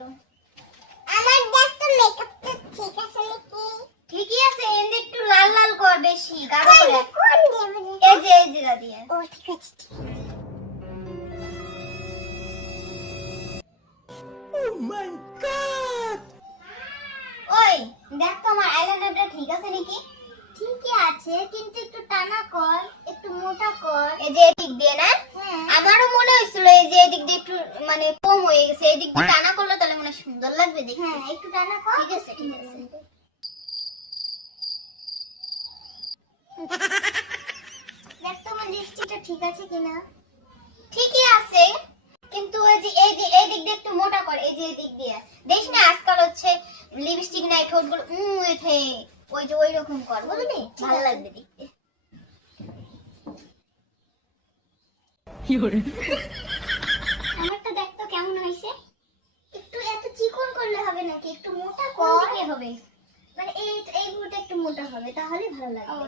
আমার দেখ তো মেকআপটা ঠিক আছে নাকি? ঠিকই আছে, এন্ড একটু লাল লাল কর, বেশি গাঢ় করে। কোন দেব রে? এই যে দিয়ে। ও ঠিক আছে ঠিক আছে। Oh my god! ওই দেখ তো আমার আইলাইনারটা ঠিক আছে নাকি? ঠিকই আছে কিন্তু একটু টানা কর, একটু মোটা কর। এই যে এদিক দিয়ে না? হ্যাঁ আমারও মনে হয়েছিল এই যে এদিক দিয়ে একটু মানে কম হয়ে গেছে, এদিক দিয়ে টানা করলে তাহলে মনে হয় সুন্দর লাগবে দেখতে। হ্যাঁ একটু টানা কর। ঠিক আছে ঠিক আছে। দেখ তো আমার লিপস্টিকটা ঠিক আছে কিনা? ঠিকই আছে, কিন্তু ওই যে এই দিক দিয়ে একটু মোটা কর, এই যে এদিক দিয়ে। দেখ না আজকাল হচ্ছে লিপস্টিক নাই ঠোঁটগুলো উঠে, ওই যে ওই রকম কর, বুঝলি? ভালো লাগবে দেখতে। আমারটা দেখ তো কেমন হয়েছে? একটু এত চিকন করলে হবে নাকি, একটু মোটা কোন কর। দিকে হবে? মানে এই ভুরুটা একটু মোটা হবে তাহলে ভালো লাগবে।